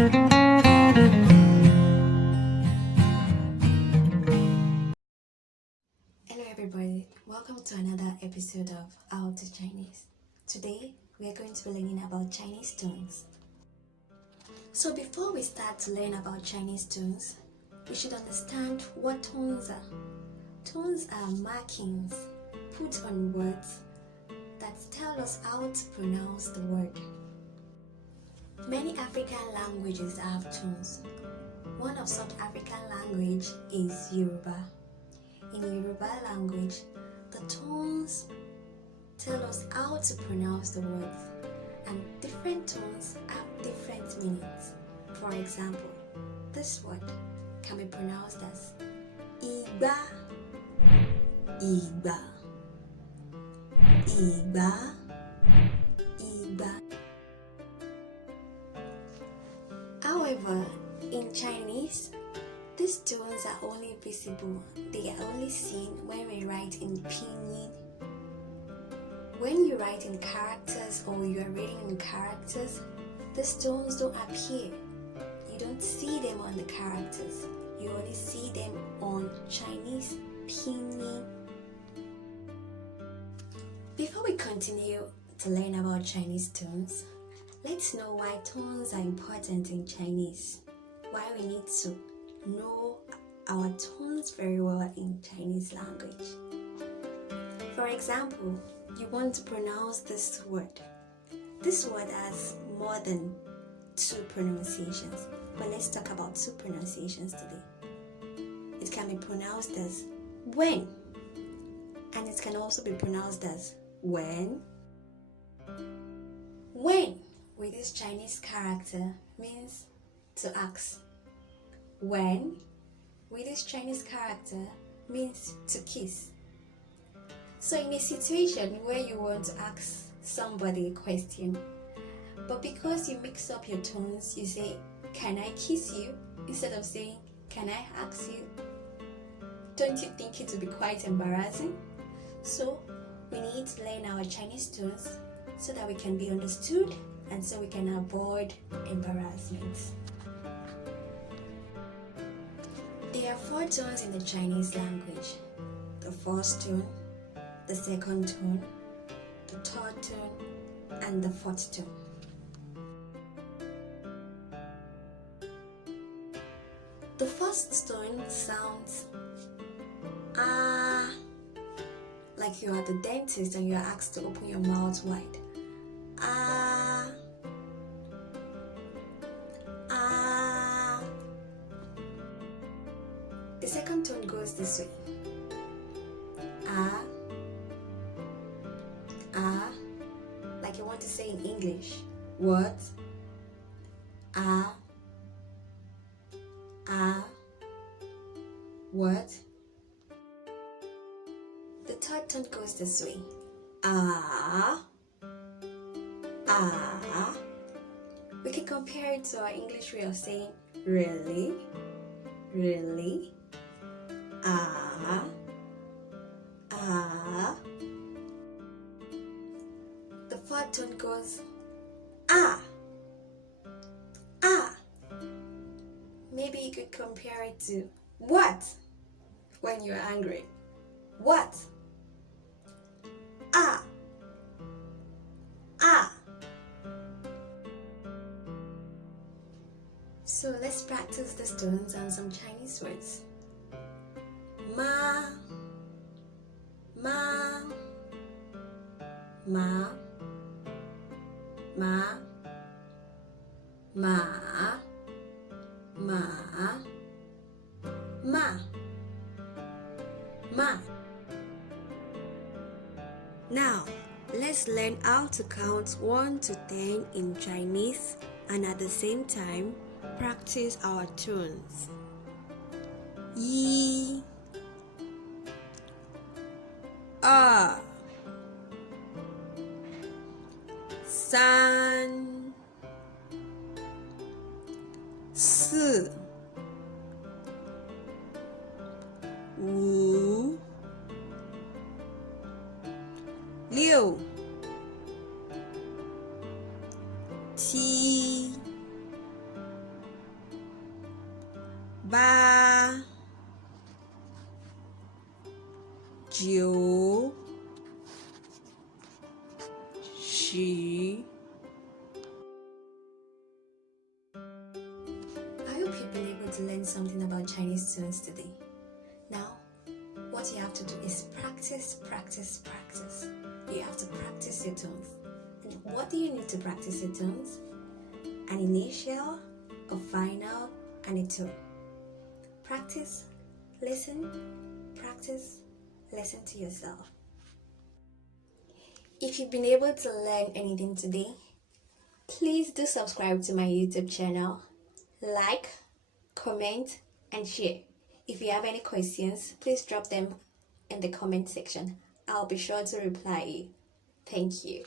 Hello everybody, welcome to another episode of How to Chinese. Today we are going to be learning about Chinese tones. So before we start to learn about Chinese tones, we should understand what tones are. Tones are markings put on words that tell us how to pronounce the word. Many African languages have tones. One of such African language is Yoruba. In Yoruba language, the tones tell us how to pronounce the words, and different tones have different meanings. For example, this word can be pronounced as Igba, Igba, Igba, Igba. However, in Chinese, these tones are only visible, they are only seen when we write in pinyin. When you write in characters or you are reading in characters, these tones don't appear. You don't see them on the characters. You only see them on Chinese pinyin. Before we continue to learn about Chinese tones, let's know why tones are important in Chinese. Why we need to know our tones very well in Chinese language. For example, you want to pronounce this word. This word has more than 2 pronunciations, but let's talk about 2 pronunciations today. It can be pronounced as when, and it can also be pronounced as when. When with this Chinese character means to ask. When with this Chinese character means to kiss. So in a situation where you want to ask somebody a question, but because you mix up your tones, you say, "Can I kiss you?" instead of saying, "Can I ask you?" Don't you think it would be quite embarrassing? So we need to learn our Chinese tones so that we can be understood and so we can avoid embarrassment. There are 4 tones in the Chinese language. The first tone, the second tone, the third tone, and the fourth tone. The first tone sounds ah, like you are the dentist and you are asked to open your mouth wide. Ah, ah. The second tone goes this way. Ah, ah, like you want to say in English. What? Ah, ah, what? The third tone goes this way. Ah, ah. We can compare it to our English way of saying really, really. Ah, ah. The fourth tone goes ah, ah. Maybe you could compare it to what when you're angry. What? Ah, ah. So let's practice the tones on some Chinese words. Ma, ma, ma, ma, ma, ma, ma, ma. Now, let's learn how to count 1 to 10 in Chinese and at the same time practice our tones. 1 2 3 4 5 6 7 ba, jiu, shi. I hope you've been able to learn something about Chinese tones today. Now, what you have to do is practice, practice, practice. You have to practice your tones. And what do you need to practice your tones? An initial, a final, and a tone. Practice, listen to yourself. If you've been able to learn anything today, please do subscribe to my YouTube channel, like, comment, and share. If you have any questions, please drop them in the comment section. I'll be sure to reply you. Thank you.